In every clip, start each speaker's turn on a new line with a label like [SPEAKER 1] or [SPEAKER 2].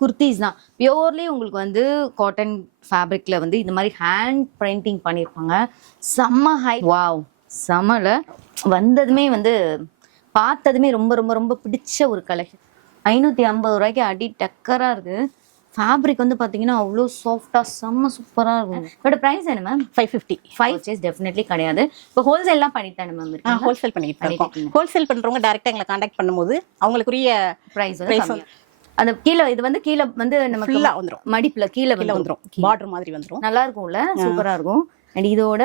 [SPEAKER 1] குர்த்திஸ் தான். பியோர்லி உங்களுக்கு வந்து காட்டன் ஃபேப்ரிக்ல வந்து இந்த மாதிரி ஹேண்ட் பிரிண்டிங் பண்ணியிருப்பாங்க செம்ம ஹை வாவ் செம்மல. வந்ததுமே வந்து பார்த்ததுமே ரொம்ப ரொம்ப ரொம்ப பிடிச்ச ஒரு கலெக்ஷன் ஐநூற்றி ஐம்பது ரூபாய்க்கு அடி டக்கராக இருக்கு. ஃபேப்ரிக் வந்து பார்த்தீங்கன்னா அவ்வளோ சாஃப்டாக செம்ம சூப்பராக இருக்கும். இதோட ப்ரைஸ் என்ன மேம்
[SPEAKER 2] ஃபைவ் ஃபிஃப்டி
[SPEAKER 1] ஃபைவ் சேஸ் டெஃபினெட்லி கிடையாது. இப்போ ஹோல்சேல்லாம் பண்ணித்தானே மேம் இருக்கு
[SPEAKER 2] ஹோல்சேல் பண்ணிட்டு இருக்கோம். ஹோல்சேல் பண்றவங்க டைரக்டா எங்களை காண்டாக்ட் பண்ணும்போது அவங்களுக்குரிய
[SPEAKER 1] ப்ரைஸ் கம்மியா. அந்த கீழே இது வந்து கீழே வந்து நமக்கு
[SPEAKER 2] ஃபுல்லா வந்துரும்.
[SPEAKER 1] மடிப்புல கீழே
[SPEAKER 2] கீழே
[SPEAKER 1] வந்து
[SPEAKER 2] வந்துரும். பார்டர் மாதிரி வந்துரும்.
[SPEAKER 1] நல்லா இருக்கும்ல சூப்பரா இருக்கும். அண்ட் இதோட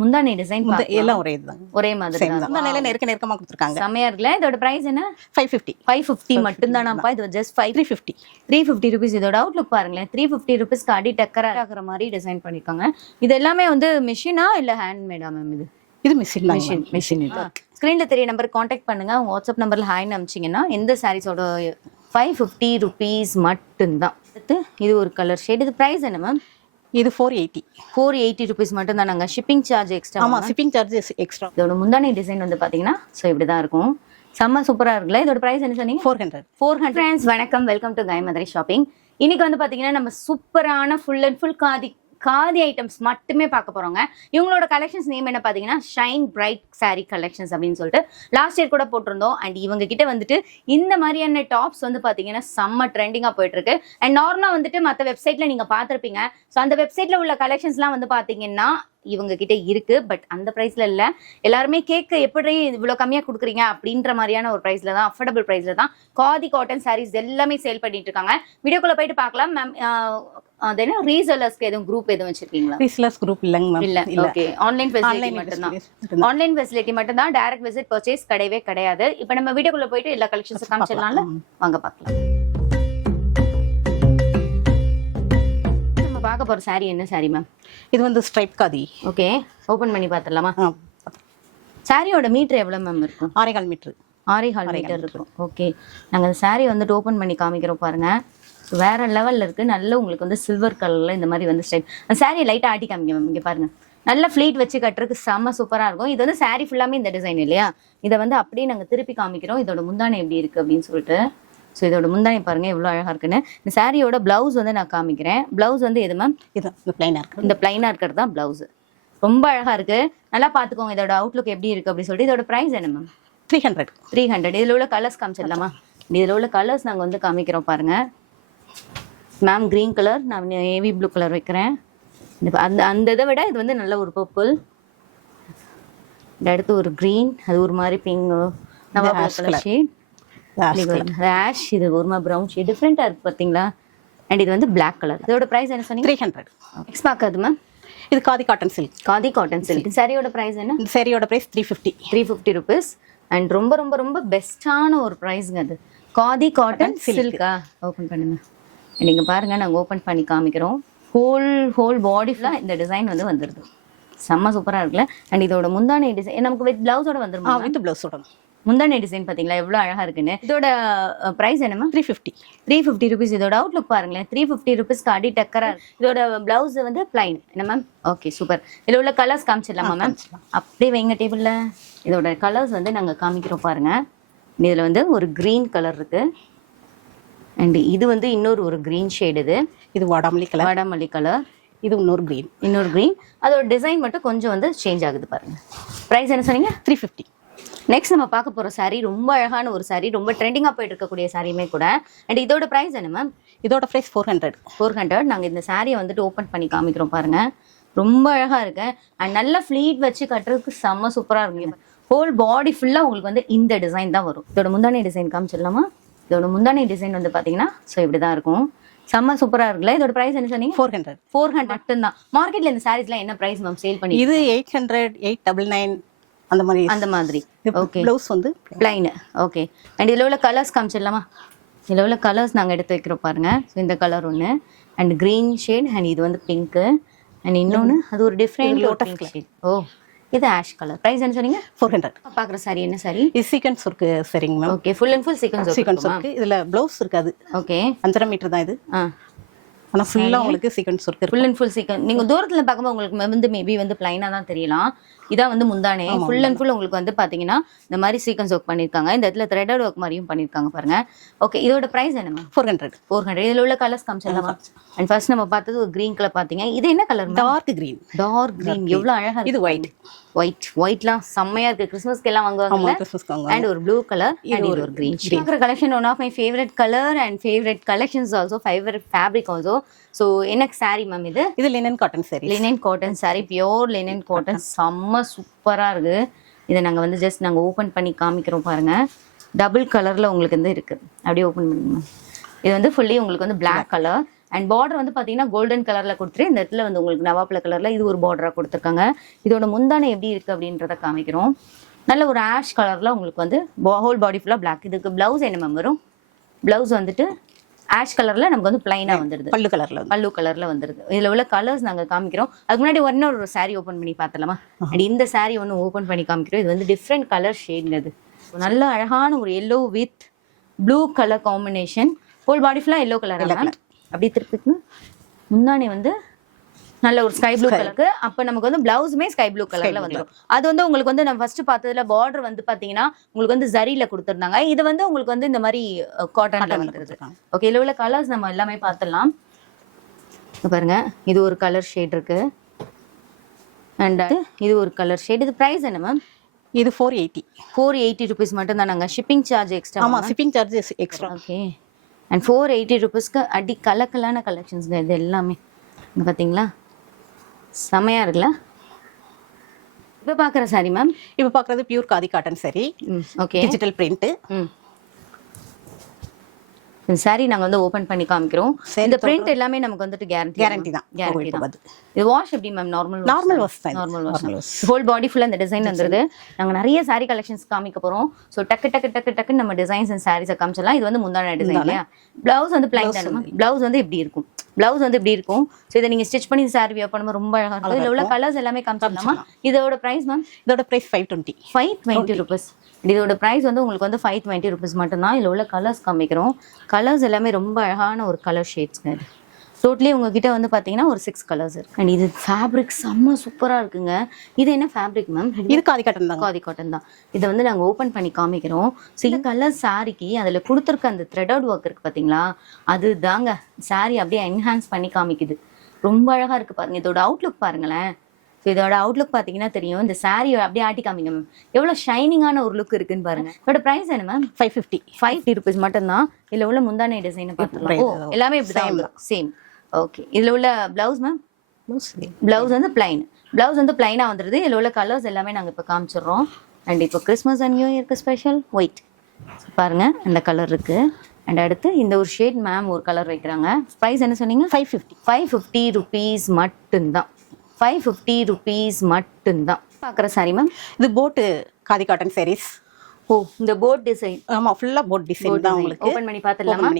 [SPEAKER 1] முந்தானி டிசைன்
[SPEAKER 2] எல்லாம் ஒரே இதுதான்.
[SPEAKER 1] ஒரே மாதிரி
[SPEAKER 2] நிலை நெருக்க நெருக்கமா கொடுத்துருக்காங்க.
[SPEAKER 1] செமையா இருக்குல்ல? இதோட பிரைஸ் என்ன?
[SPEAKER 2] ஃபைவ் ஃபிஃப்டி
[SPEAKER 1] ஃபைவ் ஃபிஃப்டி மட்டும் தானாப்பா இது just five
[SPEAKER 2] three fifty
[SPEAKER 1] three fifty rupees இதோட அவுட்லுக் பாருங்களேன். த்ரீ ஃபிஃப்டி ருபீஸ்க்கு அடி டக்கரா ஆகிற மாதிரி டிசைன் பண்ணிருக்காங்க. இது எல்லாமே வந்து மிஷினா இல்ல ஹேண்ட்மேடா மேம் இது?
[SPEAKER 2] இது மிஷின்
[SPEAKER 1] மிஷின் மிஷின் இது. ஸ்க்ரீனில் தெரிய நம்பர் காண்டாக்ட் பண்ணுங்க. அவங்க வாட்ஸ்அப் நம்பரில் ஹாய்னு அமிச்சிங்கன்னா எந்த சாரீஸோட ஃபைவ் ஃபிஃப்டி ருபீஸ் மட்டும்தான். அடுத்து இது ஒரு கலர் ஷேட் இது ப்ரைஸ் என்ன மேம்
[SPEAKER 2] இது four eighty
[SPEAKER 1] four eighty rupees மட்டும் தான் நாங்கள் ஷிப்பிங் சார்ஜ் எக்ஸ்ட்ரா
[SPEAKER 2] ஆமா ஷிப்பிங் சார்ஜஸ் எக்ஸ்ட்ரா
[SPEAKER 1] இதோட முந்தானி டிசைன் வந்து பார்த்தீங்கன்னா ஸோ இப்படி தான் இருக்கும். செம்ம சூப்பராக இருக்குல்ல? இதோட ப்ரைஸ் என்ன சொன்னீங்க?
[SPEAKER 2] ஃபோர் ஹண்ட்ரட்
[SPEAKER 1] ஃபோர் ஹண்ட்ரட் வணக்கம். வெல்கம் டு காயமதுரை ஷாப்பிங் இன்னைக்கு வந்து பார்த்தீங்கன்னா நம்ம சூப்பரான full and full khadi khadi items மட்டுமே பார்க்க போறோங்க. இவங்களோட கலெக்ஷன்ஸ் நேம் என்ன பார்த்தீங்கன்னா ஷைன் பிரைட் saree கலெக்ஷன்ஸ் அப்படின்னு சொல்லிட்டு லாஸ்ட் இயர் கூட போட்டிருந்தோம். அண்ட் இவங்க கிட்ட வந்துட்டு இந்த மாதிரியான டாப்ஸ் வந்து பார்த்தீங்கன்னா செம்ம ட்ரெண்டிங்காக போயிட்டு இருக்கு அண்ட் நார்மலாக வந்துட்டு மற்ற வெப்சைட்ல நீங்க பார்த்துருப்பீங்க. ஸோ அந்த வெப்சைட்ல உள்ள கலெக்ஷன்ஸ்லாம் வந்து பார்த்தீங்கன்னா இவங்க கிட்ட இருக்கு. பட் அந்த ப்ரைஸ்ல இல்ல. எல்லாருமே கேட்க எப்படி இவ்வளோ கம்மியாக கொடுக்குறீங்க? அப்படின்ற மாதிரியான ஒரு ப்ரைஸ்ல தான் அஃபோர்டபுள் ப்ரைஸ்ல தான் காதி காட்டன் சாரீஸ் எல்லாமே சேல் பண்ணிட்டு இருக்காங்க. வீடியோக்குள்ள போயிட்டு பார்க்கலாம். மேம் அது என்ன? ரீசெல்லர்ஸ்க்கு எதுவும் குரூப் எதுவும் வச்சிருக்கீங்களா?
[SPEAKER 2] ரீஸ்லர்ஸ் குரூப் இல்லைங்க மேம்
[SPEAKER 1] இல்ல. ஓகே ஆன்லைன் ஃபெசிலிட்டி
[SPEAKER 2] ஆன்லைன்
[SPEAKER 1] மட்டும்தான். ஆன்லைன் ஃபெசிலிட்டி மட்டும் தான் டைரக்ட் விசிட் பர்ச்சேஸ் கிடையவே கிடையாது. இப்போ நம்ம வீடியோக்குள்ள போயிட்டு எல்லா கலெக்ஷன்ஸ் காமிச்சிடலாம்ல? வாங்க பார்க்கலாம். பார்க்க போற saree என்ன saree மேம்
[SPEAKER 2] இது வந்து ஸ்ட்ரைப் காதி.
[SPEAKER 1] ஓகே ஓபன் பண்ணி பார்த்துடலாமா? சாரியோட மீட்டர் எவ்வளவு மேம் இருக்கும்?
[SPEAKER 2] ஆறேகால் மீட்ரு
[SPEAKER 1] ஆறே கால் மீட்டர் இருக்கும். ஓகே நாங்கள் saree வந்துட்டு ஓப்பன் பண்ணி காமிக்கிறோம் பாருங்க. வேற லெவல்ல இருக்கு. நல்ல உங்களுக்கு வந்து சில்வர் கலர்ல இந்த மாதிரி வந்து ஸ்டைல் அந்த saree லைட்டா ஆட்டி காமிங்க மேம் இங்க பாருங்க. நல்ல ஃப்ளீட் வச்சு கட்டுறதுக்கு செம்ம சூப்பரா இருக்கும். இது வந்து saree ஃபுல்லாமே இந்த டிசைன் இல்லையா? இதை வந்து அப்படியே நாங்க திருப்பி காமிக்கிறோம். இதோட முந்தானை எப்படி இருக்கு அப்படின்னு சொல்லிட்டு. ஸோ இதோட முந்தானை பாருங்க எவ்வளோ அழகா இருக்குன்னு. இந்த சாரியோட பிளவுஸ் வந்து நான் காமிக்கிறேன். பிளவுஸ் வந்து எது மேம்
[SPEAKER 2] இந்த பிளைனாக இருக்கு
[SPEAKER 1] இந்த பிளைனா இருக்கிறது தான் பிளவுஸ் ரொம்ப அழகா இருக்கு. நல்லா பாத்துக்கோங்க இதோட அவுட்லுக் எப்படி இருக்கு அப்படின்னு சொல்லிட்டு. இதோட பிரைஸ் என்ன ma'am
[SPEAKER 2] three hundred
[SPEAKER 1] three hundred இதில் உள்ள கலர்ஸ் காமிச்சிடலாமா? இதில் உள்ள கலர்ஸ் நாங்கள் வந்து காமிக்கிறோம் பாருங்க. மேம் க்ரீன் கலர் நான் நேவி ப்ளூ கலர் வைக்கிறேன். அந்த அந்த இதை விட இது வந்து நல்ல ஒரு பர்பிள் இந்த அடுத்து ஒரு க்ரீன் அது ஒரு மாதிரி பிங்க் நவா
[SPEAKER 2] ash
[SPEAKER 1] கலர். ஷேட் ஆஷ் இது ஒரு மாதிரி ப்ரௌன் ஷேட் டிஃப்ரெண்ட்டாக இருக்குது பார்த்தீங்களா அண்ட் இது வந்து Black கலர் இதோட ப்ரைஸ் என்ன சொன்னீங்க?
[SPEAKER 2] த்ரீ ஹண்ட்ரட்
[SPEAKER 1] நெக்ஸ்ட் பார்க்காது மேம்
[SPEAKER 2] இது khadi cotton silk
[SPEAKER 1] khadi cotton silk சாரியோட ப்ரைஸ் என்ன?
[SPEAKER 2] சேரீயோட price three fifty
[SPEAKER 1] three fifty rupees and ரொம்ப ரொம்ப ரொம்ப பெஸ்ட்டான ஒரு ப்ரைஸுங்க அது. காதி காட்டன் சில்கா ஓப்பன் பண்ணுங்க. நீங்கள் பாருங்க நாங்கள் ஓப்பன் பண்ணி காமிக்கிறோம். ஹோல் ஹோல் பாடி ஃபுல்லாக இந்த டிசைன் வந்து வந்துடுது செம்ம சூப்பராக இருக்குல்ல? அண்ட் இதோட முந்தானை டிசைன் நமக்கு வித் பிளவுஸோட
[SPEAKER 2] ஆ
[SPEAKER 1] வந்துருமா
[SPEAKER 2] வித் ப்ளவுஸோட
[SPEAKER 1] முந்தானை டிசைன் பார்த்தீங்களா எவ்வளோ அழகாக இருக்குன்னு. இதோட ப்ரைஸ் என்னமா
[SPEAKER 2] three fifty
[SPEAKER 1] three fifty rupees இதோட அவுட்லுக் பாருங்களேன். த்ரீ ஃபிஃப்டி ருபீஸ்க்கு அடி டக்கரா இருக்கு. இதோட பிளவுஸ் வந்து பிளைன் என்ன மேம் ஓகே சூப்பர் இதில் உள்ள கலர்ஸ் காமிச்சிடலாமா மேம் அப்படியே வைங்க டேபிளில் இதோட கலர்ஸ் வந்து நாங்கள் காமிக்கிறோம் பாருங்க. இதில் வந்து ஒரு க்ரீன் கலர் இருக்கு. அண்ட் இது வந்து இன்னொரு ஒரு க்ரீன் ஷேடு இது.
[SPEAKER 2] இது வாடாமல்லி கலர்
[SPEAKER 1] வாடாமல்லி கலர்
[SPEAKER 2] இது இன்னொரு க்ரீன்
[SPEAKER 1] இன்னொரு க்ரீன் அதோட டிசைன் மட்டும் கொஞ்சம் வந்து சேஞ்ச் ஆகுது பாருங்க. ப்ரைஸ் என்ன சொன்னீங்க?
[SPEAKER 2] த்ரீ ஃபிஃப்டி
[SPEAKER 1] நெக்ஸ்ட் நம்ம பார்க்க போகிற saree ரொம்ப அழகான ஒரு saree ரொம்ப ட்ரெண்டிங்காக போயிட்டு இருக்கக்கூடிய சாரியுமே கூட. அண்ட் இதோட ப்ரைஸ் என்ன மேம்
[SPEAKER 2] இதோட price four hundred
[SPEAKER 1] four hundred நாங்கள் இந்த சாரியை வந்துட்டு ஓப்பன் பண்ணி காமிக்கிறோம் பாருங்க. ரொம்ப அழகா இருக்கு. அண்ட் நல்ல ஃப்ளீட் வச்சு கட்டுறதுக்கு செம்ம சூப்பரா இருக்கு ஹோல் பாடி ஃபுல்லா உங்களுக்கு வந்து இந்த டிசைன் தான் வரும். இதோட முந்தானை டிசைன் காமிச்சிடலாமா? இதோட முந்தானை டிசைன் வந்து பாத்தீங்கன்னா ஸோ இப்படி தான் இருக்கும். செம்ம சூப்பரா இருக்குல்ல? இதோட பிரைஸ் என்ன சொன்னீங்க?
[SPEAKER 2] ஃபோர் ஹண்ட்ரட்
[SPEAKER 1] ஃபோர் ஹண்ட்ரட் மட்டும்தான். மார்க்கெட்ல இந்த சாரீஸ்லாம் என்ன பிரைஸ் மேம் சேல் பண்ணி
[SPEAKER 2] இது eight hundred eight double nine அந்த மாதிரி
[SPEAKER 1] அந்த மாதிரி. ஓகே
[SPEAKER 2] ப்ளவுஸ் வந்து
[SPEAKER 1] பிளைன் ஓகே அண்ட் இதில் உள்ள கலர்ஸ் காமிச்சிடலாமா? இதில் உள்ள கலர்ஸ் நாங்கள் எடுத்து வைக்கிறோம் பாருங்க. ஸோ இந்த கலர் ஒன்று அண்ட் க்ரீன் ஷேட் அண்ட் இது வந்து பிங்க்கு அண்ட் இன்னொன்று அது ஒரு டிஃப்ரெண்ட்
[SPEAKER 2] lotus
[SPEAKER 1] ஷேட் ஓ இது ஆஷ் கலர் ப்ரைஸ் என்ன சொன்னீங்க?
[SPEAKER 2] ஃபோர் ஹண்ட்ரட்
[SPEAKER 1] பார்க்குற சாரி என்ன சாரி
[SPEAKER 2] இது சீக்வன்ஸ் ஒர்க்கு சரிங்க ma'am
[SPEAKER 1] okay full and full sequins
[SPEAKER 2] sequins work இதில் ப்ளவுஸ் இருக்காது.
[SPEAKER 1] ஓகே
[SPEAKER 2] அஞ்சரை மீட்டர் தான் இது.
[SPEAKER 1] ஆ.
[SPEAKER 2] ஆனா ஃபுல்லா உங்களுக்கு sequins work
[SPEAKER 1] full and full sequin நீங்க தூரத்துல பார்க்கும்போது உங்களுக்கு வந்து மேபி வந்து பிளைனா தான் தெரியலாம். இதான் வந்து முந்தானே. ஃபுல் அண்ட் ஃபுல் உங்களுக்கு வந்து பாத்தீங்கன்னா இந்த மாதிரி சீக்வன்ஸ் ஒர்க் பண்ணிருக்காங்க. இந்த இடத்துல த்ரெடட் ஒர்க் மாதிரியும் பண்ணிருக்காங்க பாருங்க. ஓகே இதோட பிரைஸ் என்ன
[SPEAKER 2] ஃபோர் ஹண்ட்ரட்
[SPEAKER 1] ஃபோர் ஹண்ட்ரட் இதுல உள்ள கலர்ஸ் காமிச்சிடலாமா அண்ட் ஃபர்ஸ்ட் நம்ம பார்த்தது ஒரு கிரீன் கலர் பாத்தீங்க. இது என்ன colour
[SPEAKER 2] dark green
[SPEAKER 1] dark green எவ்வளவு அழகா
[SPEAKER 2] இது ஒயிட்
[SPEAKER 1] ஒயிட் ஒயிட்லாம் செம்மையா இருக்கு. கிறிஸ்மஸ்க்கு எல்லாம்
[SPEAKER 2] ஆமா
[SPEAKER 1] வாங்குவாங்கல்ல
[SPEAKER 2] கிறிஸ்மஸ்க்கு வாங்க
[SPEAKER 1] அண்ட் ஒரு ப்ளூ கலர் அண்ட் ஒரு கிரீன் பார்க்குற collection one of my favourite colour and favourite collections also favourite fabric also so எனக்கு saree மேம் இது.
[SPEAKER 2] இது லினன் காட்டன் சரி
[SPEAKER 1] linen cotton saree pure linen cotton செம்ம சூப்பரா இருக்கு. இதை நாங்க வந்து ஜஸ்ட் நாங்க ஓபன் பண்ணி காமிக்கிறோம் பாருங்க. டபுள் கலர்ல உங்களுக்கு வந்து இருக்கு. அப்படியே ஓபன் பண்ணுங்க இது வந்து ஃபுல்லி உங்களுக்கு வந்து Black கலர் அண்ட் பார்டர் வந்து பாத்தீங்கன்னா கோல்டன் கலர்ல கொடுத்துரு இந்த இடத்துல வந்து உங்களுக்கு நவாப்பழ கலர்ல இது ஒரு பார்டரா கொடுத்துருக்காங்க. இதோட முந்தானை எப்படி இருக்கு அப்படின்றத காமிக்கிறோம். நல்ல ஒரு ஆஷ் கலர்ல உங்களுக்கு வந்து ஹோல் பாடி ஃபுல்லா Black. இதுக்கு பிளவுஸ் என்ன மேம் வரும்? பிளவுஸ் வந்துட்டு ஆஷ் கலர்ல நமக்கு வந்து பிளைனா வந்துடுது
[SPEAKER 2] பல்லு கலர்ல
[SPEAKER 1] பல்லு கலர்ல வந்துருது. இதுல உள்ள கலர்ஸ் நாங்க காமிக்கிறோம். அதுக்கு முன்னாடி ஒரு இன்னொரு saree ஓபன் பண்ணி பார்த்தலாமா அண்ட் இந்த saree ஒன்று ஓபன் பண்ணி காமிக்கிறோம். இது வந்து டிஃப்ரெண்ட் கலர் ஷேட்ங்க இது. நல்ல அழகான ஒரு yellow with blue colour combination full body ஃபுல்லா எல்லோ கலர் அப்படி திருப்பிக்கு முன்னாடி வந்து நல்ல ஒரு ஸ்கை ப்ளூ கலருக்கு அப்ப நமக்கு வந்து பிளவுஸுமே ஸ்கை ப்ளூ கலர்ல வந்துடும் அது வந்து உங்களுக்கு வந்து நம்ம ஃபர்ஸ்ட் பார்த்ததுல பார்டர் வந்து பாத்தீங்கன்னா உங்களுக்கு வந்து ஜரியில கொடுத்துருந்தாங்க. இது வந்து உங்களுக்கு வந்து இந்த மாதிரி காட்டன்ல வந்துருது. ஓகே இதுல உள்ள கலர்ஸ் நம்ம எல்லாமே பார்த்துடலாம். பாருங்க இது ஒரு கலர் ஷேட் இருக்கு. அண்ட் இது ஒரு கலர் ஷேட் இது பிரைஸ் என்ன மேம்
[SPEAKER 2] இது four eighty
[SPEAKER 1] four eighty rupees மட்டும் தான் நாங்கள் ஷிப்பிங் சார்ஜ் எக்ஸ்ட்ரா
[SPEAKER 2] ஆமா shipping charges extra
[SPEAKER 1] okay and four eighty ருபீஸ்க்கு அடி கலக்கலான கலெக்ஷன்ஸ்ங்க இது எல்லாமே. இங்க பார்த்தீங்களா செமையா இருக்குல்ல? இப்போ பார்க்குற சாரி மேம்
[SPEAKER 2] இப்போ பார்க்குறது பியூர் காதி காட்டன் சரி
[SPEAKER 1] ம் ஓகே
[SPEAKER 2] டிஜிட்டல் பிரிண்ட்
[SPEAKER 1] ம். இந்த சாரி நாங்க வந்து ஓபன் பண்ணி காமிக்கிறோம். இந்த பிரிண்ட் எல்லாமே நமக்கு வந்துட்டு கேரண்டி
[SPEAKER 2] Guarantee தான்.
[SPEAKER 1] கேரண்டி தான். இது வாஷ் எப்படி மேம் நார்மல்
[SPEAKER 2] Normal wash தான்.
[SPEAKER 1] Normal wash. ஹோல் பாடி ஃபுல்லா இந்த டிசைன் வந்துருது. நாங்க நிறைய saree கலெக்ஷன்ஸ் காமிக்க போறோம். சோ டக்கு டக்கு டக்கு டக்கு நம்ம டிசைன்ஸ் அண்ட் சாரீஸ் காமிச்சலாம் இது வந்து முந்தான டிசைன் இல்லையா? பிளவுஸ் வந்து பிளைன் தானே பிளவுஸ் வந்து. இப்படி இருக்கும்? பிளவுஸ் வந்து இப்படி இருக்கும்? சோ இதை நீங்க ஸ்டிச் பண்ணி சாரி வியர் பண்ணும்போது ரொம்ப அழகா இருக்கும். இதுல உள்ள கலர்ஸ் எல்லாமே காமிச்சிடலாமா? இதோட பிரைஸ் மேம்
[SPEAKER 2] இதோட price five twenty
[SPEAKER 1] five twenty rupees இதோட ப்ரைஸ் வந்து உங்களுக்கு வந்து ஃபைவ் டுவெண்ட்டி ருபீஸ் மட்டும்தான். இதில் உள்ள கலர்ஸ் காமிக்கிறோம். கலர்ஸ் எல்லாமே ரொம்ப அழகான ஒரு கலர் ஷேட்ஸ்ங்க இது. டோட்டலி உங்ககிட்ட வந்து பார்த்தீங்கன்னா ஒரு சிக்ஸ் கலர்ஸ் இருக்கு. அண்ட் இது ஃபேப்ரிக் செம்ம சூப்பராக இருக்குங்க. இது என்ன ஃபேப்ரிக் மேம்
[SPEAKER 2] இது காதி காட்டன் தாங்க.
[SPEAKER 1] காதி காட்டன் தான். இதை வந்து நாங்கள் ஓப்பன் பண்ணி காமிக்கிறோம். சில கலர் சாரிக்கு அதில் கொடுத்துருக்க அந்த த்ரெடட் ஒர்க் இருக்கு பார்த்தீங்களா அது தாங்க சாரி அப்படியே என்ஹான்ஸ் பண்ணி காமிக்குது. ரொம்ப அழகா இருக்கு பாருங்க. இதோட அவுட்லுக் பாருங்களேன். ஸோ இதோட அவுட்லுக் பார்த்தீங்கன்னா தெரியும். இந்த சாரி அப்படியே ஆட்டி காமிங்க மேம் எவ்வளோ ஷைனிங்கான ஒரு லுக் இருக்குன்னு பாருங்க. இதோட ப்ரைஸ் என்ன ma'am
[SPEAKER 2] five fifty
[SPEAKER 1] five rupees மட்டும்தான். இதில் உள்ள முந்தானை டிசைனை பார்த்துக்கலாம். ஓ எல்லாமே இப்படி தான் சேம் ஓகே இதில் உள்ள பிளவுஸ் மேம் பிளவுஸ் வந்து பிளைன் பிளவுஸ் வந்து பிளைனாக வந்துடுது இதில் உள்ள கலர்ஸ் எல்லாமே நாங்கள் இப்போ காமிச்சிடுறோம். அண்ட் இப்போ கிறிஸ்மஸ் அண்ட் நியூ இயர்க்கு ஸ்பெஷல் ஒயிட் பாருங்க. அந்த கலர் இருக்கு. அண்ட் அடுத்து இந்த ஒரு ஷேட் மேம் ஒரு கலர் வைக்கிறாங்க. ப்ரைஸ் என்ன சொன்னீங்க?
[SPEAKER 2] Five fifty
[SPEAKER 1] five fifty rupees மட்டும்தான். ஃபைவ் ஃபிஃப்டி ருபீஸ் மட்டும்தான். பார்க்குற சாரி மேம்
[SPEAKER 2] இது போட்டு காதி காட்டன் sarees.
[SPEAKER 1] ஓ இந்த போட் டிசைன்
[SPEAKER 2] ஆமா ஃபுல்லா போட் டிசைன் தான் உங்களுக்கு.
[SPEAKER 1] ஓப்பன் பண்ணி பார்த்துடலாமா.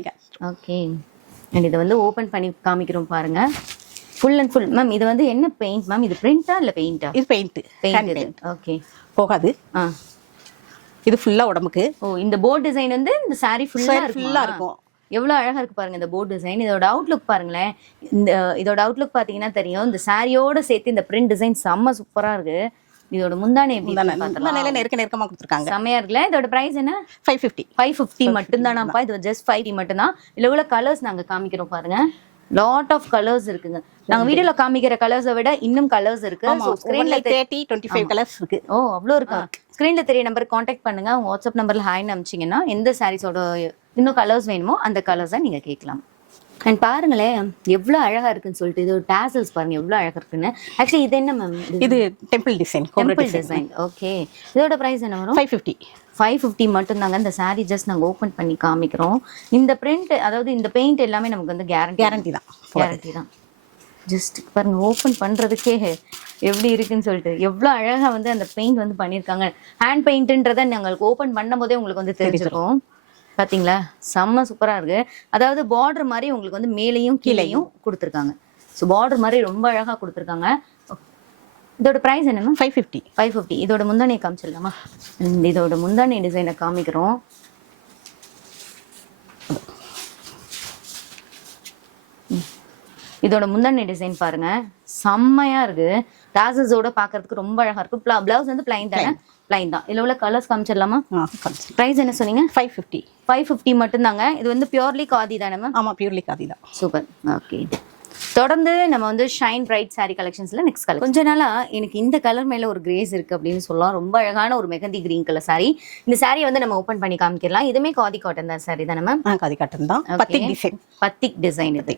[SPEAKER 1] ஓகே அண்ட் இதை வந்து ஓப்பன் பண்ணி காமிக்கிறோம் பாருங்க. ஃபுல் அண்ட் ஃபுல் மேம் இது வந்து என்ன பெயிண்ட் மேம் இது பிரிண்டா இல்லை பெயிண்டா
[SPEAKER 2] இது பெயிண்ட்
[SPEAKER 1] பெயிண்ட் ஓகே
[SPEAKER 2] போகாது.
[SPEAKER 1] ஆ.
[SPEAKER 2] இது ஃபுல்லா உடம்புக்கு.
[SPEAKER 1] ஓ இந்த போர்ட் டிசைன் வந்து இந்த saree ஃபுல்லா
[SPEAKER 2] Saree
[SPEAKER 1] இருக்கும்.
[SPEAKER 2] Full ஆ இருக்கும்.
[SPEAKER 1] எவ்வளவு அழகா இருக்கு பாருங்க இந்த போர்ட் டிசைன் இதோட அவுட்லுக் பாருங்களேன். இந்த இதோட அவுட்லுக் பாத்தீங்கன்னா தெரியும். இந்த சாரியோட சேர்த்து இந்த பிரிண்ட் டிசைன் செம்ம சூப்பரா இருக்கு. இதோட முந்தானே.
[SPEAKER 2] முந்தானையில நெருக்க நெருக்கமா கொடுத்துருக்காங்க.
[SPEAKER 1] செம்மையா இருக்குல்ல? இதோட பிரைஸ் என்ன?
[SPEAKER 2] ஃபைவ் ஃபிஃப்டி
[SPEAKER 1] ஃபைவ் ஃபிஃப்டி மட்டும்தானாப்பா? இது ஜஸ்ட் ஃபைவ் மட்டும்தான். இதுல உள்ள கலர்ஸ் நாங்க காமிக்கிறோம் பாருங்க. லாட் ஆஃப் கலர்ஸ் இருக்குங்க. நாங்க வீடியோல காமிக்கிற கலர்ஸை விட இன்னும் கலர்ஸ் இருக்கு. ஸ்க்ரீன்ல
[SPEAKER 2] தேர்ட்டி டுவெண்ட்டி ஃபைவ் கலர்ஸ் இருக்கு.
[SPEAKER 1] ஓ அவ்வளோ இருக்கா? ஸ்க்ரீன்ல தெரிய நம்பர் காண்டாக்ட் பண்ணுங்க. உங்க வாட்ஸ்அப் நம்பர்ல ஹாய்னு அனுப்பிச்சிங்கன்னா எந்த சாரீஸோட இன்னும் கலர்ஸ் வேணுமோ அந்த கலர்ஸை நீங்க கேட்கலாம். அண்ட் பாருங்களேன் எவ்வளோ அழகா இருக்குன்னு சொல்லிட்டு இது டேசல்ஸ் பாருங்க எவ்வளோ அழகா இருக்குன்னு. ஆக்சுவலி இது என்ன மேம்
[SPEAKER 2] இது temple design
[SPEAKER 1] temple design okay இதோட பிரைஸ் என்ன வரும்?
[SPEAKER 2] ஃபைவ் ஃபிஃப்டி
[SPEAKER 1] ஃபைவ் ஃபிஃப்டி மட்டும்தாங்க இந்த saree ஜஸ்ட் நாங்கள் ஓப்பன் பண்ணி காமிக்கிறோம். இந்த பிரிண்ட் அதாவது இந்த பெயிண்ட் எல்லாமே நமக்கு வந்து கேரண்டி
[SPEAKER 2] கேரண்டி தான்.
[SPEAKER 1] கேரண்டி தான். ஜஸ்ட் பாருங்க ஓப்பன் பண்றதுக்கே எப்படி இருக்குன்னு சொல்லிட்டு. எவ்வளோ அழகா வந்து அந்த பெயிண்ட் வந்து பண்ணியிருக்காங்க. ஹேண்ட் பெயிண்ட்ன்றதை நாங்களுக்கு ஓப்பன் பண்ணும் போதே உங்களுக்கு வந்து தெரிஞ்சிருக்கும். பாத்தீங்களா? செம்ம சூப்பரா இருக்கு. அதாவது பார்டர் மாதிரி உங்களுக்கு வந்து மேலேயும் கீழேயும் கொடுத்துருக்காங்க. ஸோ பார்டர் மாதிரி ரொம்ப அழகா கொடுத்துருக்காங்க. இதோட ப்ரைஸ் என்ன ma'am
[SPEAKER 2] five fifty
[SPEAKER 1] five fifty இதோட முந்தானையை காமிச்சிடலாமா? இதோட முந்தானை டிசைனை காமிக்கிறோம். இதோட முந்தானி டிசைன் பாருங்க. செம்மையா இருக்கு. டாசஸோட பார்க்கிறதுக்கு ரொம்ப அழகா இருக்கு. பிளவுஸ் வந்து பிளைன் தானே? பிளைன் தான். இதுல உள்ள கலர்ஸ் காமிச்சிடலாமா? ப்ரைஸ் என்ன சொன்னீங்க?
[SPEAKER 2] ஃபைவ் ஃபிஃப்டி
[SPEAKER 1] ஃபைவ் ஃபிஃப்டி மட்டும்தாங்க. இது வந்து பியூர்லி காதி தானே மேம்
[SPEAKER 2] ஆமாம் பியூர்லி காதி தான்.
[SPEAKER 1] சூப்பர் ஓகே தொடர்ந்து நம்ம வந்து ஷைன் பிரைட் saree கலெக்ஷன்ஸ்ல நெக்ஸ்ட் கலர் கொஞ்ச நாளா எனக்கு இந்த கலர் மேல ஒரு கிரேஸ் இருக்கு அப்படின்னு சொல்லலாம். ரொம்ப அழகான ஒரு மெகந்தி கிரீன் கலர் saree. இந்த saree வந்து நம்ம ஓபன் பண்ணி காமிக்கலாம் இதுமே காதி காட்டன் தான் saree தானே மேம்
[SPEAKER 2] காதி காட்டன் தான். பத்திக் டிசைன்
[SPEAKER 1] பத்திக் டிசைன் இது.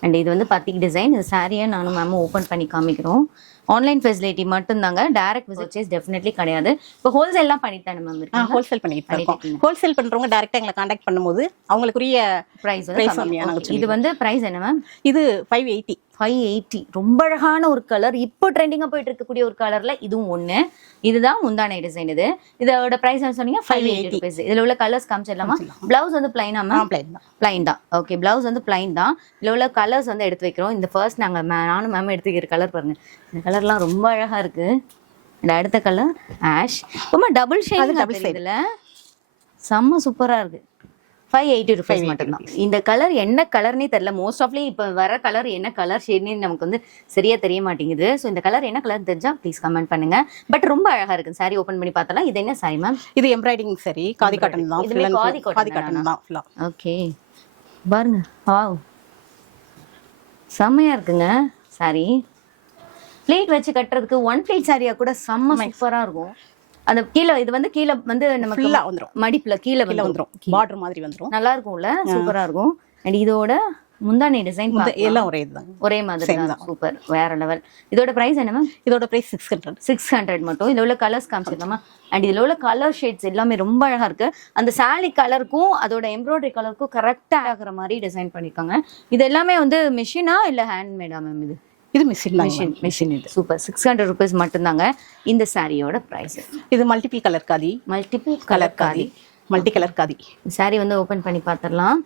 [SPEAKER 1] அண்ட் இது வந்து பத்திக் டிசைன் இந்த சாரியை நானும் மேமும் ஓப்பன் பண்ணி காமிக்கிறோம். ஆன்லைன் ஃபெசிலிட்டி மட்டும்தாங்க. டைரக்ட் பர்ச்சேஸ் டெஃபினெட்லி கிடையாது. இப்போ ஹோல்சேல்லாம் பண்ணித்தானே மேம்
[SPEAKER 2] ஹோல்சேல் பண்ணிட்டு இருக்கோம். ஹோல்சேல் பண்றவங்க டைரக்டா எங்களை காண்டாக்ட் பண்ணும்போது அவங்களுக்குரிய
[SPEAKER 1] ப்ரைஸ் கம்மி. இது வந்து ப்ரைஸ் என்ன மேம்
[SPEAKER 2] இது ஃபைவ் எயிட்டி
[SPEAKER 1] ஃபைவ் எயிட்டி ரொம்ப அழகான ஒரு கலர் இப்போ ட்ரெண்டிங்காக போயிட்டு இருக்கக்கூடிய ஒரு கலர்ல இதுவும் ஒன்று இதுதான் முந்தானை டிசைன் இது. இதோட ப்ரைஸ் சொன்னீங்க? ஃபைவ் எயிட்டி ருபீஸ் இதில் உள்ள கலர்ஸ் காமிச்சிடலாமா? பிளவுஸ் வந்து பிளைனா மேம்
[SPEAKER 2] பிளைன் தான்.
[SPEAKER 1] பிளைன் தான். ஓகே பிளவுஸ் வந்து பிளைன் தான். இதில் உள்ள கலர்ஸ் வந்து எடுத்து வைக்கிறோம். இந்த ஃபர்ஸ்ட் நாங்கள் நானும் மேம் எடுத்து வைக்கிற கலர் பாருங்க. இந்த கலர்லாம் ரொம்ப அழகா இருக்கு. இந்த அடுத்த கலர் ஆஷ் ரொம்ப டபுள் ஷேட் டபுள் இதுல செம்ம சூப்பரா இருக்கு. ஃபைவ் எயிட்டி ருபீஸ் மட்டும்தான். இந்த கலர் என்ன கலர்னே தெரியல. மோஸ்ட் ஆஃப்லி இப்போ வர கலர் என்ன கலர் ஷேட்னு நமக்கு வந்து சரியா தெரிய மாட்டேங்குது. ஸோ இந்த கலர் என்ன கலர் தெரிஞ்சா ப்ளீஸ் கமெண்ட் பண்ணுங்க. பட் ரொம்ப அழகா இருக்கு. சாரி ஓப்பன் பண்ணி பார்த்தலாம் இது என்ன சாரி மேம்
[SPEAKER 2] இது எம்ப்ராய்டிங் சரி காதி காட்டன் தான்.
[SPEAKER 1] காதி
[SPEAKER 2] காதி காட்டன் தான்?
[SPEAKER 1] ஓகே பாருங்க. வாவ் செம்மையா இருக்குங்க சாரி பிளேட் வச்சு கட்டுறதுக்கு ஒன் பிளேட் சாரியா கூட செம்ம சூப்பரா இருக்கும். அந்த கீழே இது வந்து கீழே வந்து நமக்கு
[SPEAKER 2] ஃபுல்லா வந்துரும்.
[SPEAKER 1] மடிப்புல கீழே
[SPEAKER 2] கீழ
[SPEAKER 1] வந்து
[SPEAKER 2] வந்துரும். பார்டர் மாதிரி வந்துரும்.
[SPEAKER 1] நல்லா இருக்கும்ல சூப்பரா இருக்கும். அண்ட் இதோட முந்தானி டிசைன்
[SPEAKER 2] எல்லாம் ஒரே இதுதாங்க.
[SPEAKER 1] ஒரே மாதிரி தான். சூப்பர். வேற லெவல் இதோட பிரைஸ் என்ன மேம்
[SPEAKER 2] இதோட price six hundred
[SPEAKER 1] six hundred மட்டும். இதில் உள்ள கலர்ஸ் காமிச்சிருக்கோமா அண்ட் இதில் உள்ள கலர் ஷேட்ஸ் எல்லாமே ரொம்ப அழகா இருக்கு. அந்த சாலி கலருக்கும் அதோட எம்ப்ராய்டரி கலருக்கும் கரெக்டாக ஆகிற மாதிரி டிசைன் பண்ணியிருக்காங்க இது எல்லாமே வந்து மிஷினா இல்லை ஹேண்ட்மேடா மேம் இது?
[SPEAKER 2] இது மிஷின்
[SPEAKER 1] மிஷின் மிஷின் இது. சூப்பர் சிக்ஸ் ஹண்ட்ரட் ருபீஸ் மட்டும்தாங்க. இந்த சாரியோட ப்ரைஸ்
[SPEAKER 2] இது multiple colour khadi.
[SPEAKER 1] Multiple
[SPEAKER 2] colour khadi. Multi colour khadi.
[SPEAKER 1] Sari வந்து ஓபன் பண்ணி பார்த்துடலாம்.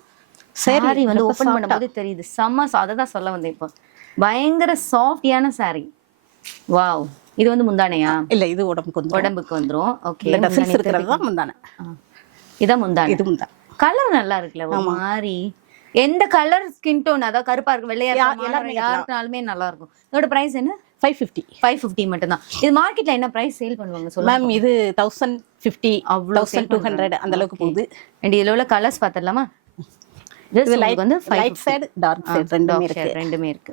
[SPEAKER 1] சாரி வந்து
[SPEAKER 2] ரொம்ப
[SPEAKER 1] ஓபன் பண்ணும்போது தெரியுது. செம்ம அதை தான் சொல்ல வந்தேன் இப்போ. பயங்கர சாஃப்டியான சாரி வாவ் இது வந்து முந்தானையா?
[SPEAKER 2] இல்ல இது உடம்புக்கு வந்து
[SPEAKER 1] உடம்புக்கு வந்துரும். ஓகே
[SPEAKER 2] இருக்கிறது தான் முந்தான.
[SPEAKER 1] இதான் முந்தானை.
[SPEAKER 2] இது முந்தான்
[SPEAKER 1] கலர் நல்லா இருக்குல்ல ஒரு மாதிரி. எந்த கலர் ஸ்கின் டோன் அதாவது கருப்பா இருக்கு வெள்ளையா எல்லாருமே யாருக்குனாலுமே நல்லா இருக்கும் இதோட பிரைஸ் என்ன?
[SPEAKER 2] ஃபைவ் ஃபிஃப்டி
[SPEAKER 1] ஃபைவ் ஃபிஃப்டி மட்டும் தான் இது மார்க்கெட்ல என்ன பிரைஸ் சேல் பண்ணுவாங்க சொல்லுங்க
[SPEAKER 2] மேம் இது தௌசண்ட் ஃபிஃப்டி
[SPEAKER 1] அவ்வளோ
[SPEAKER 2] தௌசண்ட் டூ ஹண்ட்ரட் அந்த அளவுக்கு போகுது.
[SPEAKER 1] அண்ட் இதுல உள்ள கலர்ஸ் பார்த்துடலாமா? ஜஸ்ட் உங்களுக்கு வந்து
[SPEAKER 2] லைட் சைடு டார்க் சைடு ரெண்டுமே இருக்கு.
[SPEAKER 1] ரெண்டுமே இருக்கு.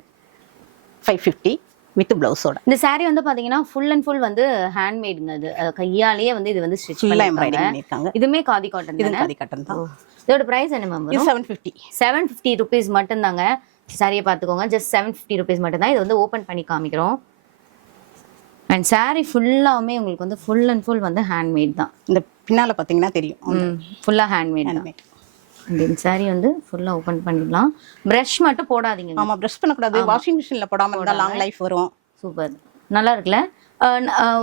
[SPEAKER 2] ஃபைவ் ஃபிஃப்டி வித் பிளவுஸோட
[SPEAKER 1] இந்த saree வந்து பாத்தீங்கன்னா ஃபுல் அண்ட் ஃபுல் வந்து ஹேண்ட்மேடுங்க அது கையாலேயே வந்து இது வந்து ஸ்டிச்
[SPEAKER 2] எம்ப்ராய்டிங் பண்ணிருக்காங்க
[SPEAKER 1] இதுமே காதி காட்டன்
[SPEAKER 2] இது காதி காட்டன் தான்.
[SPEAKER 1] இதோட பிரைஸ் என்ன ma'am
[SPEAKER 2] seven fifty
[SPEAKER 1] seven fifty rupees மட்டும்தாங்க. சாரியை பார்த்துக்கோங்க. ஜஸ்ட் செவன் ஃபிஃப்டி ருபீஸ் மட்டும்தான். இது வந்து ஓப்பன் பண்ணி காமிக்கிறோம். அண்ட் saree ஃபுல்லாவுமே உங்களுக்கு வந்து ஃபுல் அண்ட் ஃபுல் வந்து ஹேண்ட்மேட் தான்.
[SPEAKER 2] இந்த பின்னால பாத்தீங்கன்னா தெரியும்.
[SPEAKER 1] ஃபுல்லாக ஹேண்ட்மேட். And இந்த saree வந்து ஃபுல்லாக ஓப்பன் பண்ணிடலாம். ப்ரஷ் மட்டும் போடாதீங்க.
[SPEAKER 2] ஆமா ப்ரஷ் பண்ணக்கூடாது. வாஷிங் மிஷின்ல போடாம இருந்தா லாங் லைஃப் வரும்.
[SPEAKER 1] சூப்பர். நல்லா இருக்குல்ல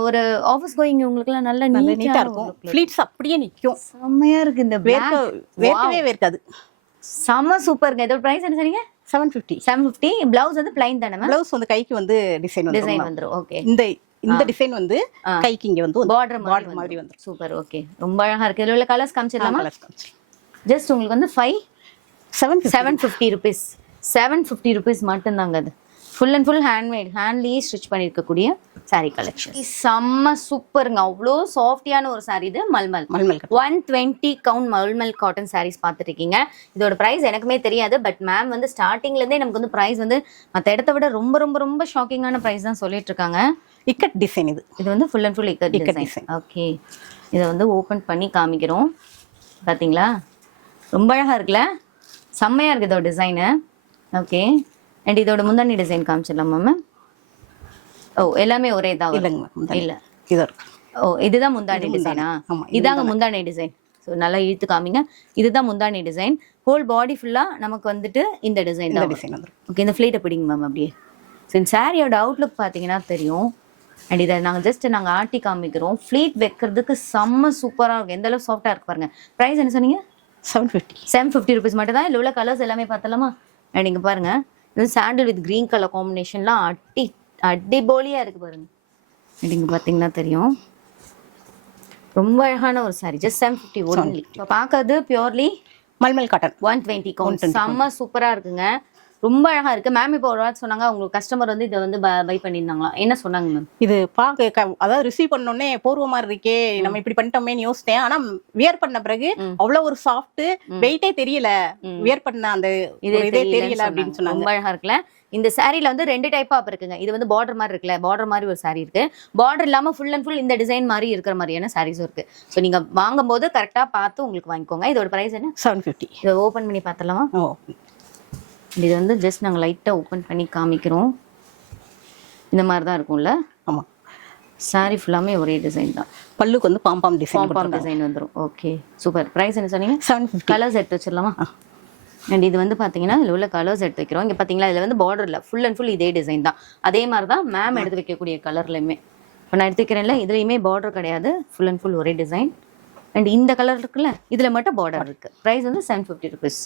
[SPEAKER 1] ஒரு ஆஃபீஸ் கோயிங் உங்களுக்குலாம் நல்ல
[SPEAKER 2] நல்ல நீட்டா இருக்கும். ஃபிளீட்ஸ் அப்படியே நிக்கும்.
[SPEAKER 1] செம்மையா இருக்கு இந்த
[SPEAKER 2] வேர்க்க. வேர்க்கவே வேர்க்காது.
[SPEAKER 1] செம்ம சூப்பருங்க இதோட பிரைஸ் என்ன சொன்னீங்க?
[SPEAKER 2] Seven fifty
[SPEAKER 1] seven fifty blouse வந்து பிளைன் தானே
[SPEAKER 2] பிளவுஸ் வந்து கைக்கு வந்து டிசைன் வந்து
[SPEAKER 1] டிசைன் வந்துரும். ஓகே
[SPEAKER 2] இந்த இந்த டிசைன் வந்து கைக்கு இங்க வந்து
[SPEAKER 1] பார்டர்
[SPEAKER 2] பார்டர் மாதிரி வந்துரும்.
[SPEAKER 1] சூப்பர் ஓகே ரொம்ப அழகா இருக்கு. இதுல உள்ள கலர்ஸ் காமிச்சிடலாமா? ஜஸ்ட் உங்களுக்கு வந்து five
[SPEAKER 2] seven
[SPEAKER 1] seven fifty rupees seven fifty rupees மட்டும்தாங்க அது. ஃபுல் அண்ட் ஃபுல் ஹேண்ட்மேட் ஹேண்ட்லேயே ஸ்டிச் பண்ணியிருக்கக்கூடிய saree கலெக்ஷன் செம்ம சூப்பருங்க அவ்வளோ சாஃப்டியான ஒரு saree இது mulmul
[SPEAKER 2] mulmul
[SPEAKER 1] one twenty count mulmul cotton saris பார்த்துட்டு இருக்கீங்க இதோட ப்ரைஸ் எனக்குமே தெரியாது பட் மேம் வந்து ஸ்டார்டிங்லேருந்தே நமக்கு வந்து ப்ரைஸ் வந்து மற்ற இடத்த விட ரொம்ப ரொம்ப ரொம்ப ஷாக்கிங்கான ப்ரைஸ் தான் சொல்லிட்டு இருக்காங்க.
[SPEAKER 2] இக்கட் டிசைன் இது.
[SPEAKER 1] இது வந்து full and full ikat design. Okay இதை வந்து ஓப்பன் பண்ணி காமிக்கிறோம். பார்த்தீங்களா ரொம்ப அழகா இருக்குல்ல? செம்மையா இருக்கு இதோட டிசைனு ஓகே அண்ட் இதோட முந்தானி டிசைன் காமிச்சிடலாமா மேம் ஓ எல்லாமே ஒரே தான் வரும்.
[SPEAKER 2] இல்லைங்க
[SPEAKER 1] இல்ல.
[SPEAKER 2] இது
[SPEAKER 1] ஓ இதுதான் முந்தானி டிசைனா இதாங்க முந்தானி. டிசைன் ஸோ நல்லா இழுத்து காமிங்க. இதுதான் முந்தானி டிசைன் ஹோல் பாடி ஃபுல்லா நமக்கு வந்துட்டு இந்த டிசைன் தான்
[SPEAKER 2] டிசைன்
[SPEAKER 1] ஓகே இந்த ஃப்ளீட்டை பிடிங்க மேம் அப்படியே. ஸோ இந்த சாரியோட அவுட்லுக் பார்த்தீங்கன்னா தெரியும். அண்ட் இதை நாங்கள் ஜஸ்ட் நாங்கள் ஆட்டி காமிக்கிறோம். ஃப்ளீட் வைக்கிறதுக்கு செம்ம சூப்பராக இருக்கும். எந்த அளவு சாஃப்டாக இருக்கு பாருங்க. ப்ரைஸ் என்ன சொன்னீங்க?
[SPEAKER 2] Seven fifty
[SPEAKER 1] seven fifty rupees மட்டும் தான் இதில் உள்ள கலர்ஸ் எல்லாமே பார்த்தலாமா அண்ட் இங்கே பாருங்க. இது சாண்டில் வித் க்ரீன் கலர் காம்பினேஷன்லாம் அட்டி அடிபோலியாக இருக்கு பாருங்க. அண்ட் இங்கே பார்த்தீங்கன்னா தெரியும். ரொம்ப அழகான ஒரு sari just seven fifty only பார்க்கறது purely
[SPEAKER 2] mulmul cotton
[SPEAKER 1] one twenty count செம்ம சூப்பரா இருக்குங்க. ரொம்ப அழகா இருக்கு. மேம் இப்போ ஒரு வாரம் சொன்னாங்க உங்களுக்கு கஸ்டமர் வந்து இதை வந்து பை பண்ணியிருந்தாங்களா? என்ன சொன்னாங்க மேம்
[SPEAKER 2] இது பார்க்க அதாவது ரிசீவ் பண்ணோடனே போர்வ மாதிரி இருக்கே நம்ம இப்படி பண்ணிட்டோமேன்னு யோசித்தேன். ஆனா வியர் பண்ண பிறகு. அவ்வளவு ஒரு சாஃப்ட். வெயிட்டே தெரியல. வியர் பண்ண அந்த
[SPEAKER 1] இதே தெரியல
[SPEAKER 2] அப்படின்னு சொன்னாங்க.
[SPEAKER 1] ரொம்ப அழகா இருக்குல்ல. இந்த சாரீல வந்து ரெண்டு டைப்பா இருக்குங்க. இது வந்து பார்டர் மாதிரி இருக்குல்ல. பார்டர் மாதிரி ஒரு saree இருக்கு. பார்டர் இல்லாம ஃபுல் அண்ட் ஃபுல் இந்த டிசைன் மாதிரி இருக்கிற மாதிரியான சாரீஸும் இருக்கு. ஸோ நீங்க வாங்கும்போது கரெக்டா பார்த்து உங்களுக்கு வாங்கிக்கோங்க. இதோட பிரைஸ் என்ன?
[SPEAKER 2] செவன் ஃபிஃப்டி
[SPEAKER 1] இதை ஓபன் பண்ணி பார்த்தலாமா இது வந்து ஜஸ்ட் நாங்க லைட்டா ஓபன் பண்ணி காமிக்கிறோம். இந்த மாதிரி தான் இருக்கும்ல?
[SPEAKER 2] ஆமா.
[SPEAKER 1] Saree ஃபுல்லாமே ஒரே டிசைன் தான்.
[SPEAKER 2] பல்லுக்கு வந்து பாம்பாம் டிசைன்
[SPEAKER 1] பாம்பாம் டிசைன் வந்துரும். ஓகே சூப்பர் பிரைஸ் என்ன சொன்னீங்க?
[SPEAKER 2] செவன் ஃபிஃப்டி
[SPEAKER 1] கலர்ஸ் எடுத்து வச்சிடலாமா? அண்ட் இது வந்து பார்த்தீங்கன்னா இதில் உள்ள கலர்ஸ் எடுத்து வைக்கிறோம். இங்கே பார்த்தீங்களா இதில் வந்து பார்டர் இல்லை ஃபுல் அண்ட் ஃபுல் இதே டிசைன் தான். அதே மாதிரி தான் மேம் எடுத்து வைக்கக்கூடிய கலர்லையுமே இப்போ நான் எடுத்து வைக்கிறேன்ல இதுலையுமே பார்டர் கிடையாது. ஃபுல் அண்ட் ஃபுல் ஒரே டிசைன் அண்ட் இந்த கலர் இருக்குல்ல இதில் மட்டும் பார்டர் இருக்கு. ப்ரைஸ் வந்து செவன் ஃபிஃப்டி ருபீஸ்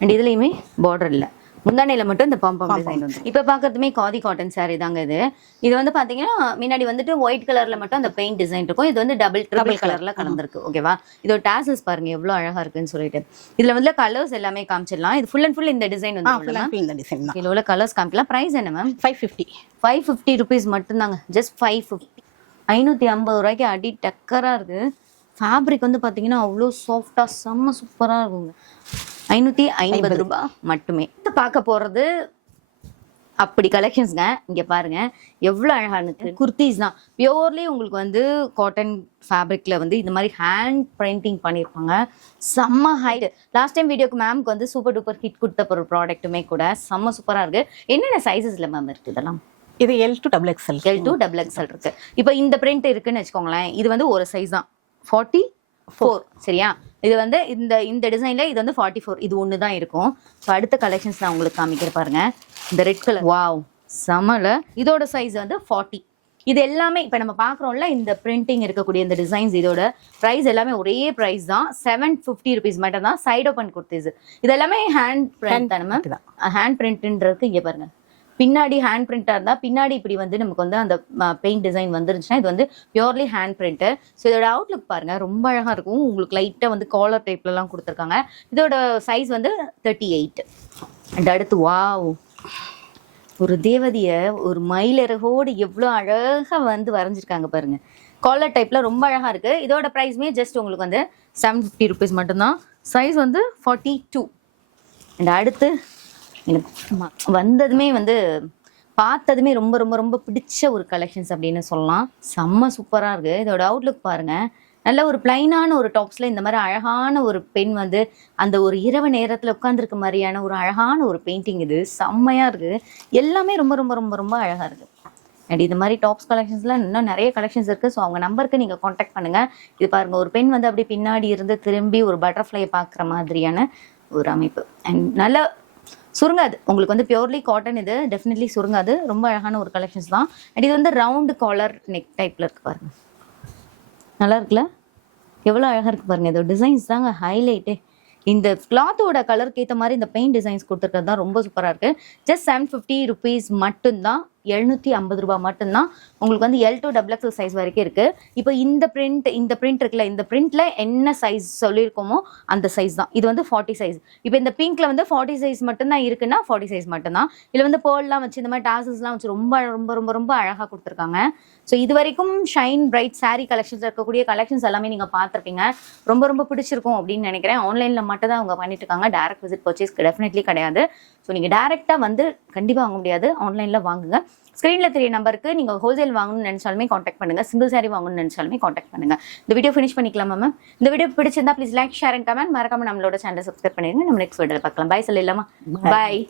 [SPEAKER 1] அண்ட் இதுலையுமே பார்டர் இல்லை. முந்தானையில மட்டும் இந்த பாம்பம் டிசைன் வந்து. இப்போ பார்க்கறதுமே காதி காட்டன் saree தாங்க இது. இது வந்து பாத்தீங்கன்னா முன்னாடி வந்துட்டு ஒயிட் கலர்ல மட்டும் அந்த பெயிண்ட் டிசைன் இருக்கும். இது வந்து டபுள் டபுள் கலர்ல கலந்துருக்கு. ஓகேவா இதோட டாசல்ஸ் பாருங்க எவ்வளவு அழகா இருக்குன்னு சொல்லிட்டு. இதுல வந்து கலர்ஸ் எல்லாமே காமிச்சிடலாம். இது ஃபுல் அண்ட் ஃபுல் இந்த டிசைன் வந்து
[SPEAKER 2] இந்த டிசைன்
[SPEAKER 1] இதுல உள்ள கலர்ஸ் காமிக்கலாம். பிரைஸ் என்ன ma'am
[SPEAKER 2] five fifty
[SPEAKER 1] five fifty rupees மட்டும்தாங்க. ஜஸ்ட் ஃபைவ் ஃபிஃப்டி ஐநூற்றி ஐம்பது ரூபாய்க்கு அடி டக்கராக இருக்குது ஃபேப்ரிக் வந்து பார்த்தீங்கன்னா அவ்வளோ சாஃப்டாக செம்ம சூப்பராக இருக்குங்க. ஐநூற்றி ஐம்பது ரூபாய் மட்டுமே. பார்க்க போகிறது அப்படி கலெக்ஷன்ஸ்ங்க இங்கே பாருங்க. எவ்வளோ அழகானது குர்த்திஸ் தான். பியோர்லி உங்களுக்கு வந்து காட்டன் ஃபேப்ரிக்கில் வந்து இந்த மாதிரி ஹேண்ட் பிரிண்டிங் பண்ணியிருப்பாங்க செம்ம ஹைட் லாஸ்ட் டைம் வீடியோக்கு மேம்க்கு வந்து சூப்பர் டூப்பர் ஹிட் கொடுத்த ஒரு ப்ராடக்ட்டுமே கூட செம்ம சூப்பராக இருக்குது என்னென்ன சைஸஸில் மேம் இருக்குது இதெல்லாம்?
[SPEAKER 2] இது L to double XL
[SPEAKER 1] L to double XL இருக்கு. இப்போ இந்த பிரிண்ட் இருக்குன்னு வச்சுக்கோங்களேன். இது வந்து ஒரு சைஸ் தான். ஃபார்ட்டி ஃபோர் சரியா? இது வந்து இந்த இந்த டிசைன்ல இது வந்து ஃபார்ட்டி ஃபோர் இது ஒன்று தான் இருக்கும். ஸோ அடுத்த கலெக்ஷன்ஸ் நான் உங்களுக்கு காமிக்கிற பாருங்க. இந்த ரெட் கலர் வாவ் செமல. இதோட சைஸ் வந்து ஃபார்ட்டி இது எல்லாமே இப்போ நம்ம பார்க்குறோம்ல இந்த பிரிண்டிங் இருக்கக்கூடிய இந்த டிசைன்ஸ் இதோட ப்ரைஸ் எல்லாமே ஒரே ப்ரைஸ் தான். செவன் ஃபிஃப்டி ருபீஸ் மட்டும் தான் சைட் ஓப்பன் குர்த்திஸ் இது எல்லாமே ஹேண்ட் பிரிண்ட் தானே. மேம்
[SPEAKER 2] தான்
[SPEAKER 1] ஹேண்ட் பிரிண்ட்ன்றதுக்கு இங்கே பாருங்க. பின்னாடி ஹேண்ட் பிரிண்டாக இருந்தால் பின்னாடி இப்படி வந்து நமக்கு வந்து அந்த பெயிண்ட் டிசைன் வந்துருந்துச்சுன்னா இது வந்து பியூர்லி ஹேண்ட் பிரிண்ட்டு ஸோ இதோட அவுட்லுக் பாருங்கள் ரொம்ப அழகாக இருக்கும். உங்களுக்கு லைட்டாக வந்து காலர் டைப்லலாம் கொடுத்துருக்காங்க. இதோட சைஸ் வந்து தேர்ட்டி எயிட் அண்ட் அடுத்து வாவ் ஒரு தேவதையை ஒரு மயிலரகோடு எவ்வளோ அழகாக வந்து வரைஞ்சிருக்காங்க பாருங்கள் காலர் டைப்பில் ரொம்ப அழகாக இருக்குது இதோட ப்ரைஸ்மே ஜஸ்ட் உங்களுக்கு வந்து செவன் ஃபிஃப்டி ருபீஸ் மட்டும்தான். சைஸ் வந்து ஃபார்ட்டி டூ அண்ட் அடுத்து எனக்கு வந்ததுமே வந்து பார்த்ததுமே ரொம்ப ரொம்ப ரொம்ப பிடிச்ச ஒரு கலெக்ஷன்ஸ் அப்படின்னு சொல்லலாம். செம்ம சூப்பராக இருக்கு. இதோட அவுட்லுக் பாருங்க. நல்ல ஒரு பிளைனான ஒரு டாப்ஸ்ல இந்த மாதிரி அழகான ஒரு பெண் வந்து அந்த ஒரு இரவு நேரத்தில் உட்காந்துருக்க மாதிரியான ஒரு அழகான ஒரு பெயிண்டிங் இது. செம்மையா இருக்கு. எல்லாமே ரொம்ப ரொம்ப ரொம்ப ரொம்ப அழகா இருக்கு. அண்ட் இது மாதிரி டாப்ஸ் கலெக்ஷன்ஸ்லாம் இன்னும் நிறைய கலெக்ஷன்ஸ் இருக்குது ஸோ அவங்க நம்பருக்கு நீங்கள் காண்டாக்ட் பண்ணுங்கள் இது பாருங்கள் ஒரு பெண் வந்து அப்படியே பின்னாடி இருந்து திரும்பி ஒரு பட்டர்ஃப்ளையை பார்க்குற மாதிரியான ஒரு அமைப்பு. அண்ட் நல்ல சுருங்காது. உங்களுக்கு வந்து பியூர்லி காட்டன் இது டெஃபினெட்லி சுருங்காது. ரொம்ப அழகான ஒரு கலெக்ஷன்ஸ் தான். அண்ட் இது வந்து ரவுண்டு காலர் நெக் டைப்பில் இருக்கு பாருங்க. நல்லா இருக்குல்ல? எவ்வளோ அழகாக இருக்கு பாருங்க. இதோட டிசைன்ஸ் தாங்க ஹைலைட்டே இந்த கிளாத்தோட கலருக்கு ஏற்ற மாதிரி இந்த பெயிண்ட் டிசைன்ஸ் கொடுத்துருக்கிறது தான் ரொம்ப சூப்பராக இருக்கு. ஜஸ்ட் செவன் ஃபிஃப்டி ருபீஸ் மட்டும்தான் எழுநூற்றி ஐம்பது ரூபாய் மட்டும்தான். உங்களுக்கு வந்து L to double XL size வரைக்கும் இருக்குது இப்போ இந்த பிரிண்ட் இந்த பிரிண்ட் இருக்குல்ல இந்த பிரிண்டில் என்ன சைஸ் சொல்லியிருக்கோமோ அந்த சைஸ் தான். இது வந்து ஃபார்ட்டி சைஸ் இப்போ இந்த பிங்க்ல வந்து ஃபார்ட்டி சைஸ் மட்டும்தான் இருக்குன்னா ஃபார்ட்டி சைஸ் மட்டும்தான். இதில் வந்து பேர்லாம் வச்சு இந்த மாதிரி டாசஸ்லாம் வச்சு ரொம்ப ரொம்ப ரொம்ப ரொம்ப அழகாக கொடுத்துருக்காங்க. ஸோ இது வரைக்கும் ஷைன் பிரைட் சாரி கலெக்ஷன்ஸ் இருக்கக்கூடிய கலெக்ஷன்ஸ் எல்லாமே நீங்கள் பார்த்துருப்பீங்க. ரொம்ப ரொம்ப பிடிச்சிருக்கும் அப்படின்னு நினைக்கிறேன். ஆன்லைனில் மட்டும் தான் அவங்க பண்ணிட்டு இருக்காங்க. டேரக்ட் விசிட் பர்ச்சேஸ் டெஃபினெட்லி கிடையாது. ஸோ நீங்கள் டேரெக்டாக வந்து கண்டிப்பாக வாங்க முடியாது. ஆன்லைனில் வாங்குங்க. ஸ்க்ரீனில் தெரிய நம்பருக்கு நீங்கள் ஹோல்சேல் வாங்கணும்னு நினச்சாலுமே காண்டாக்ட் பண்ணுங்க. சிங்கிள் saree வாங்கணும்னு நினச்சாலுமே காண்டாக்ட் பண்ணுங்க. இந்த வீடியோ ஃபினிஷ் பண்ணிக்கலாமா மேம் இந்த வீடியோ பிடிச்சிருந்தா please like share and comment மறக்காம நம்மளோட சேனலை சப்ஸ்கிரைப் பண்ணிடுங்க. நம்ம நெக்ஸ்ட் வீடியோ பார்க்கலாம். பாய் சொல்லிடலாமா? பாய்